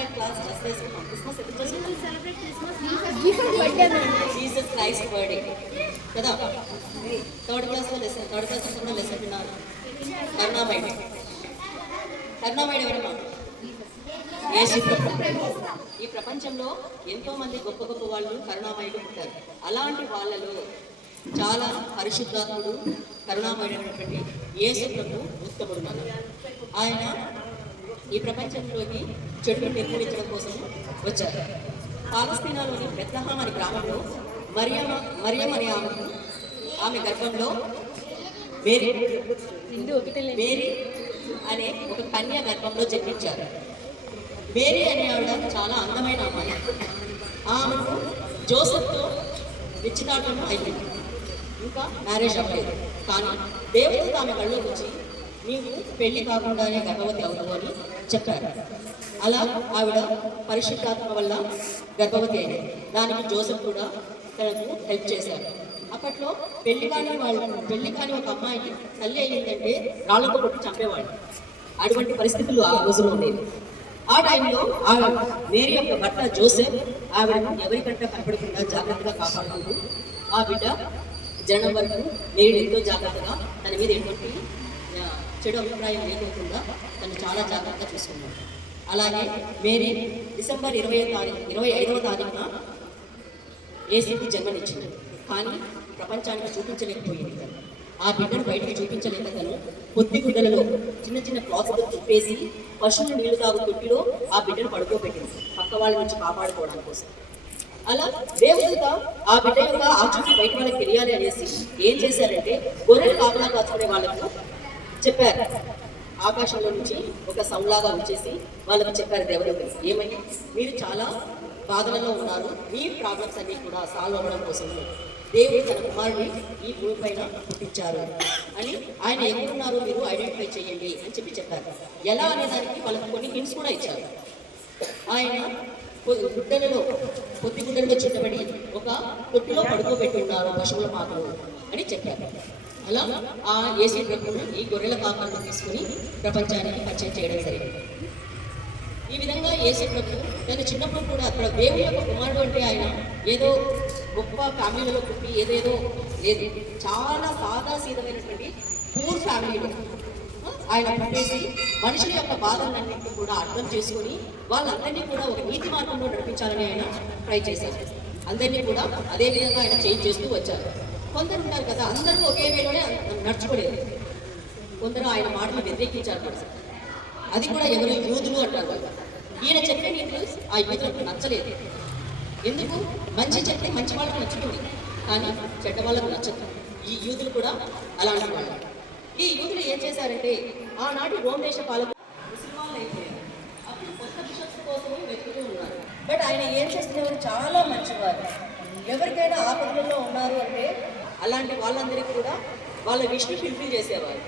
Santa Claus dress వేసుకున్నాం. Christmas ఎప్పుడు Jesus Christ birthday కదా. థర్డ్ క్లాస్లో కూడా లెసన్ విన్నారు. కరుణామయుడు ఎవరమ్మా? యేసు ప్రభు. ఈ ప్రపంచంలో ఎంతో మంది గొప్ప గొప్ప వాళ్ళు కరుణామయుడు పుట్టారు. అలాంటి వాళ్ళలో చాలా పరిశుద్ధాత్ముడు కరుణామయుడైనటువంటి యేసు ప్రభు ఉత్తముడు. ఆయన ఈ ప్రపంచంలోకి చెడును నిర్మూలించడం కోసం వచ్చారు. పాలస్తీనాలోని బెత్లెహేమ్ అనే గ్రామంలో మరియం అనే ఆమె గర్భంలో మేరీ అనే ఒక కన్య గర్భంలో జన్మించారు. మేరీ అనే ఆవిడ చాలా అందమైన అమ్మాయి. ఆమెకు జోసెఫ్తో నిశ్చితార్థం అయిపోయింది, ఇంకా మ్యారేజ్ అవ్వలేదు. కానీ దేవుడు ఆమె కళ్ళలోకి వచ్చి నీవు పెళ్లి కాకుండానే గర్భవతి అవుతావు అని చెప్పారు. అలా ఆవిడ పరిశుద్ధాత్మ వల్ల గర్భవతి అయింది. దానికి జోసెఫ్ కూడా తనకు హెల్ప్ చేశారు. అప్పట్లో పెళ్లి కాని ఒక అమ్మాయికి తల్లి అయ్యిందంటే రాళ్లతో కొట్టి చంపేవాడు. అటువంటి పరిస్థితులు ఆ రోజుల్లో ఉండేవి. ఆ టైంలో మేరీ యొక్క భర్త జోసెఫ్ ఆవిడను ఎవరికంటే కనపడకుండా జాగ్రత్తగా కాపాడుకుంటూ ఆ బిడ్డ జనం వరకు మేరీ ఎంతో జాగ్రత్తగా తన మీద ఎటువంటి చెడు అభిప్రాయం లేకుండా తను చాలా జాగ్రత్తగా చూసుకున్నాడు. అలాగే మేరీ డిసెంబర్ 25వ తారీఖున యేసుకి జన్మనిచ్చింది. కానీ ప్రపంచానికి చూపించలేకపోయింది. తను ఆ బిడ్డను బయటికి చూపించలేక తను పొత్తిగుడ్డలలో చిన్న చిన్న క్లాత్తో చుట్టేసి పశువులు నీళ్లు తాగు తొట్టిలో ఆ బిడ్డను పడుకోబెట్టింది, పక్క వాళ్ళ నుంచి కాపాడుకోవడం కోసం. అలా దేవుడిత ఆ బిడ్డ యొక్క ఆచూకీ బయట వాళ్ళకి తెలియాలి అనేసి ఏం చేశారంటే గొర్రెలు కాపలా కాచుకునే వాళ్ళకు చెప్పారు. ఆకాశంలో నుంచి ఒక సౌండ్లాగా వచ్చేసి వాళ్ళకి చెప్పారు దేవుడు ఏమని, మీరు చాలా బాధలలో ఉన్నారు, మీ ప్రాబ్లమ్స్ అన్ని కూడా సాల్వ్ అవ్వడం కోసం దేవుడు తన కుమారుని ఈ భూమి పైన పుట్టించారు అని, ఆయన ఎక్కడున్నారో మీరు ఐడెంటిఫై చేయండి అని చెప్పారు. ఎలా అనేదానికి వాళ్ళకి కొన్ని హింట్స్ కూడా ఇచ్చారు. ఆయన పొత్తిగుడ్డలలో చుట్టబడి ఒక తొట్టిలో పడుకోబెట్టి ఉన్నారు పశువుల మాటలు అని చెప్పారు. అలా ఆ యేసు ప్రభువును ఈ గొర్రెల కాపర్ను తీసుకుని ప్రపంచానికి పరిచయం చేయడం జరిగింది. ఈ విధంగా యేసు ప్రభు తను చిన్నప్పుడు కూడా అక్కడ దేవుని యొక్క కుమారుడు అంటే ఆయన ఏదో గొప్ప ఫ్యామిలీలలో పుట్టి ఏదేదో లేదు, చాలా సాదాసీదమైనటువంటి పూర్ ఫ్యామిలీలో ఆయన పుట్టేసి మనుషుల యొక్క బాధలన్నింటినీ కూడా అర్థం చేసుకొని వాళ్ళందరినీ కూడా ఒక నీతి మార్గంలో నడిపించాలని ఆయన ట్రై చేశారు. అందరినీ కూడా అదే విధంగా ఆయన చేంజ్ చేస్తూ వచ్చారు. కొందరు ఉన్నారు కదా, అందరూ ఒకే వేలోనే నడుచుకోలేదు. కొందరు ఆయన మాటలు వ్యతిరేకించారు. అది కూడా ఎవరు యూదులు అంటారు వాళ్ళు. ఈయన చెప్పే నీతులు ఆ యూదులకు నచ్చలేదు. ఎందుకు? మంచి చెప్తే మంచి వాళ్ళకు నచ్చుతుంది, కానీ చెడ్డ వాళ్ళకు నచ్చదు. ఈ యూదులు కూడా అలాంటి వాళ్ళు. ఈ యూదులు ఏం చేశారంటే ఆనాటి రోమ్ దేశ పాలకు ముస్లిమాన్లు అయిపోయారు. అప్పుడు కొత్త బిషప్స్ కోసం వెతుకుతూ ఉన్నారు. బట్ ఆయన ఏం చేస్తున్నవారు చాలా మంచివారు. ఎవరికైనా ఆపదలలో ఉన్నారు అంటే అలాంటి వాళ్ళందరికీ కూడా వాళ్ళ విష్ణు ఫుల్ఫిల్ చేసేవారు.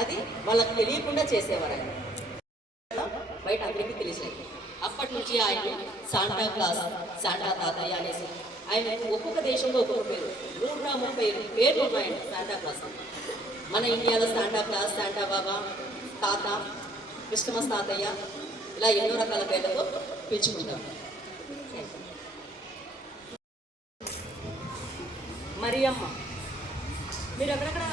అది వాళ్ళకి తెలియకుండా చేసేవారు. ఆయన బయట అందరికీ తెలిసేది. అప్పటి నుంచి ఆయన శాంటా క్లాస్, శాంటా తాతయ్య అనేసి ఆయన ఒక్కొక్క దేశంలో ఒక్కొక్క పేరు, 130 పేర్లు ఉన్నాయండి శాంటా క్లాస్. మన ఇండియాలో శాంటా క్లాస్, శాంటా బాబా, తాత, క్రిస్టమస్ తాతయ్య, ఇలా ఎన్నో రకాల పేర్లతో పిలుచుకుంటాం. మరియమ్మ మీరు అక్కడక్కడ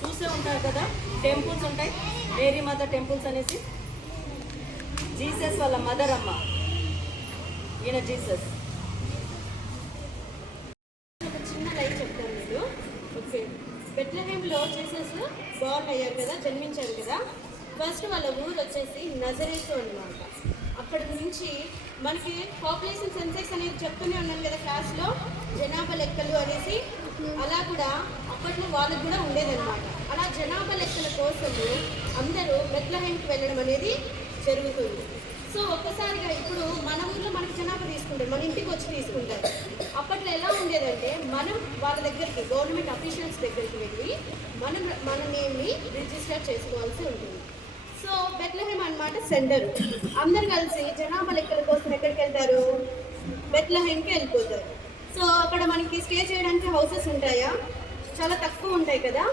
చూసే ఉంటారు కదా, టెంపుల్స్ ఉంటాయి, మేరీ మాత టెంపుల్స్ అనేసి. జీసస్ వాళ్ళ మదర్ అమ్మ, ఈయన జీసస్. ఒక చిన్న లైఫ్ చెప్తాను నేను. ఓకే, బెత్లెహేమ్లో జీసస్ బార్న్ అయ్యారు కదా, జన్మించారు కదా. ఫస్ట్ వాళ్ళ ఊరు వచ్చేసి నజరేతు అన్నమాట. అక్కడి నుంచి మనకి పాపులేషన్ సెన్సెక్స్ అనేది చెప్తూనే ఉన్నాను కదా క్లాస్లో, జనాభా లెక్కలు అనేసి. అలా కూడా అప్పట్లో వాళ్ళకు కూడా ఉండేదన్నమాట. అలా జనాభా లెక్కల కోసము అందరూ బెత్లెహేమ్కి వెళ్ళడం అనేది జరుగుతుంది. సో ఒక్కసారిగా ఇప్పుడు మన ఊళ్ళో మనకి జనాభా తీసుకుంటారు, మన ఇంటికి వచ్చి తీసుకుంటారు. అప్పట్లో ఎలా ఉండేదంటే మనం వాళ్ళ దగ్గరికి, గవర్నమెంట్ అఫీషియల్స్ దగ్గరికి వెళ్ళి మన నేమ్ని రిజిస్టర్ చేసుకోవాల్సి ఉంటుంది. సో బెత్లెహేమ్ అన్నమాట సెంటర్. అందరు కలిసి జనాభా లెక్కల కోసం ఎక్కడికి వెళ్తారు? బెత్లెహేమ్కి వెళ్ళిపోతారు. సో అక్కడ మనకి స్టే చేయడానికి హౌసెస్ ఉంటాయా? చాలా తక్కువ ఉంటాయి కదా.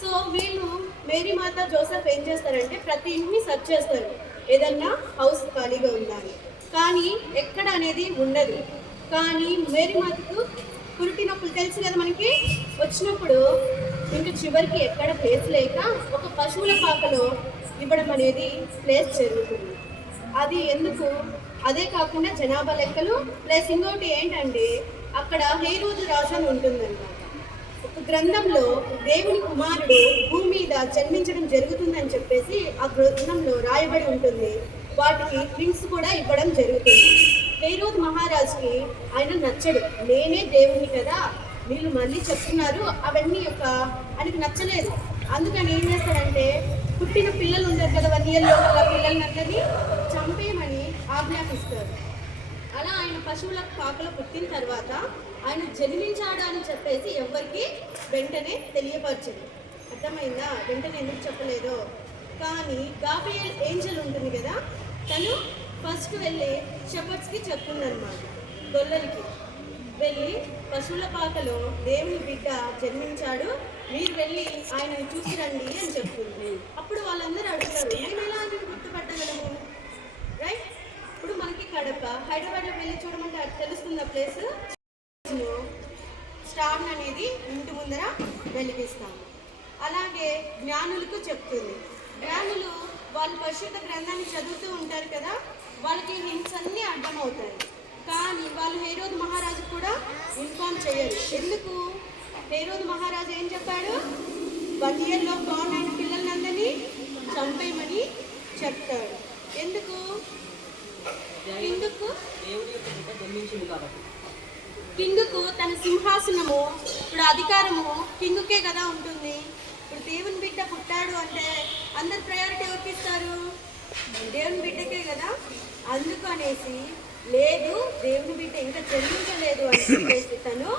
సో వీళ్ళు మేరీ మాత, జోసెఫ్ ఏం చేస్తారంటే ప్రతి ఇంటిని సెర్చ్ చేస్తారు, ఏదన్నా హౌస్ ఖాళీగా ఉందా అని. కానీ ఎక్కడ అనేది ఉండదు. కానీ మేరీ మాతకు పురిటి నొప్పులు తెలుసు కదా మనకి, వచ్చినప్పుడు ఇంకా చివరికి ఎక్కడ ప్లేస్ లేక ఒక పశువుల పాకలో ఇవ్వడం అనేది ప్లేస్ జరుగుతుంది. అది ఎందుకు? అదే కాకుండా జనాభా లెక్కలు ప్లస్ ఇంకోటి ఏంటంటే అక్కడ హేరోదు రాజు అని ఉంటుందన్నమాట. ఒక గ్రంథంలో దేవుని కుమారుడు భూమి మీద జన్మించడం జరుగుతుందని చెప్పేసి ఆ గ్రంథంలో రాయబడి ఉంటుంది. వాటికి లింక్స్ కూడా ఇవ్వడం జరుగుతుంది. హేరోదు మహారాజుకి ఆయన నచ్చడు, నేనే దేవుణ్ణి కదా వీళ్ళు మళ్ళీ చెప్తున్నారు అవన్నీ ఆయనకు నచ్చలేదు. అందుకని ఏం చేస్తాడంటే పుట్టిన పిల్లలు ఉంటారు కదా 1 year లోపల పిల్లలందరినీ చంపేయమని ఆజ్ఞాపిస్తారు. అలా ఆయన పశువుల పాకలో పుట్టిన తర్వాత ఆయన జన్మించాడు అని చెప్పేసి ఎవరికి వెంటనే తెలియపరచదు. అర్థమైందా? వెంటనే ఎందుకు చెప్పలేదో. కానీ గాబ్రియల్ ఏంజల్ ఉంటుంది కదా, తను ఫస్ట్ వెళ్ళి షెపర్డ్స్కి చెప్తుందన్నమాట. గొల్లలకి వెళ్ళి పశువుల పాకలో దేవుని బిడ్డ జన్మించాడు, మీరు వెళ్ళి ఆయనను చూసి రండి అని చెప్తుంది. అప్పుడు వాళ్ళందరూ అడుగుతారు, మేము ఎలా ఆయన గుర్తుపట్టగలము? రైట్? ఇప్పుడు మనకి కడప హైదరాబాద్లో వెళ్ళి చూడమంటే అది తెలుస్తుంది. ఆ ప్లేస్ స్టార్ అనేది ఇంటి ముందర వెలిగిస్తాము. అలాగే జ్ఞానులకు చెప్తుంది. జ్ఞానులు వాళ్ళు పరిశుద్ధ గ్రంథాన్ని చదువుతూ ఉంటారు కదా, వాళ్ళకి హింట్స్ అన్నీ అర్థమవుతాయి. కానీ వాళ్ళు హేరోదు మహారాజు కూడా ఇన్ఫార్మ్ చేయరు. ఎందుకు? హేరోదు మహారాజు ఏం చెప్పాడు? 1 year లో బాన్ అయిన పిల్లలందరినీ చంపేయమని చెప్తాడు. ఎందుకు? కింగుకు తన సింహాసనము, ఇప్పుడు అధికారము కింగుకే కదా ఉంటుంది. ఇప్పుడు దేవుని బిడ్డ పుట్టాడు అంటే అందరు ప్రయారిటీ ఎవరికి ఇస్తారు? దేవుని బిడ్డకే కదా. అందుకు అనేసి లేదు, దేవుని బిడ్డ ఇంకా చెల్లించలేదు అని చెప్పేసి తను